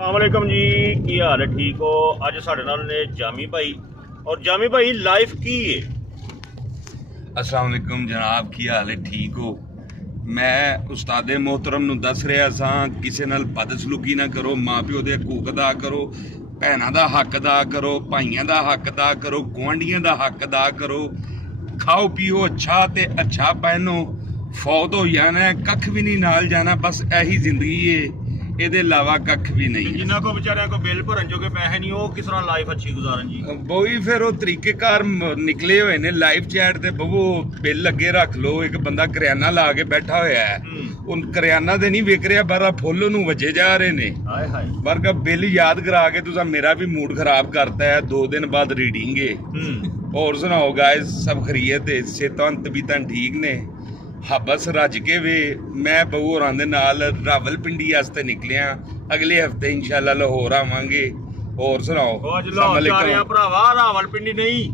अस्सलामुअलैकुम जी की हाल है ठीक हो। अज साडे नाल ने जामी भाई और जामी भाई लाइफ की है। अस्सलाम वालेकुम जनाब की हाल है ठीक हो। मैं उस्तादे मोहतरम नूं दस रहा सा किसी नाल बदसलूकी ना करो, माँ प्यो दे हकूक अदा करो, भैनां दा हक अदा करो, भाइयां दा हक अदा करो, गुआंढियां दा हक अदा करो, खाओ पियो अच्छा ते अच्छा पहनो, फौत हो जाना कख भी नहीं नाल जाना, बस यही जिंदगी है, ਇਹਦੇ ਇਲਾਵਾ ਕੱਖ ਵੀ ਨਹੀਂ। ਜਿਨ੍ਹਾਂ ਕੋ ਵਿਚਾਰਿਆਂ ਕੋ ਬਿੱਲ ਭਰਨ ਜੋਗੇ ਪੈਸੇ ਨਹੀਂ ਉਹ ਕਿਸ ਤਰ੍ਹਾਂ ਲਾਈਫ ਅੱਛੀ ਗੁਜ਼ਾਰਨ ਜੀ। ਬੋਈ ਫਿਰ ਉਹ ਤਰੀਕੇਕਾਰ ਨਿਕਲੇ ਹੋਏ ਨੇ ਲਾਈਵ ਚੈਟ ਤੇ ਬਵੋ ਬਿੱਲ ਅੱਗੇ ਰੱਖ ਲਓ। ਇੱਕ ਬੰਦਾ ਕਰਿਆਨਾ ਲਾ ਕੇ ਬੈਠਾ ਹੋਇਆ ਹੈ, ਉਹ ਕਰਿਆਨਾ ਤੇ ਨਹੀਂ ਵਿਕ ਰਿਹਾ ਬਾਰਾ ਫੁੱਲ ਨੂੰ ਵਜੇ ਜਾ ਰਹੇ ਨੇ। ਹਾਏ ਹਾਏ ਵਰਗਾ ਬਿੱਲ ਯਾਦ ਕਰਾ ਕੇ ਤੁਸੀਂ ਮੇਰਾ ਵੀ ਮੂਡ ਖਰਾਬ ਕਰਤਾ ਹੈ। 2 ਦਿਨ ਬਾਅਦ ਰੀਡਿੰਗ ਹੈ। ਹੋਰ ਸੁਣਾਓ ਗਾਇਜ਼, ਸਭ ਖਰੀਅਤ ਹੈ, ਸਿਹਤਾਂ ਤਬੀਅਤਾਂ ਠੀਕ ਨੇ? ਹਾਂ ਬਸ ਰੱਜ ਕੇ ਵੇ ਮੈਂ ਬਹੂ ਹੋਰਾਂ ਦੇ ਨਾਲ ਰਾਵਲਪਿੰਡੀ ਵਾਸਤੇ ਨਿਕਲਿਆ। ਅਗਲੇ ਹਫਤੇ ਇਨਸ਼ਾਅੱਲਾ ਲਾਹੌਰ ਆਵਾਂਗੇ। ਹੋਰ ਸੁਣਾਓ? ਉਹ ਅੱਜ ਲਾਹੌਰ ਜਾ ਰਿਹਾ ਭਰਾਵਾ, ਰਾਵਲਪਿੰਡੀ ਨਹੀਂ।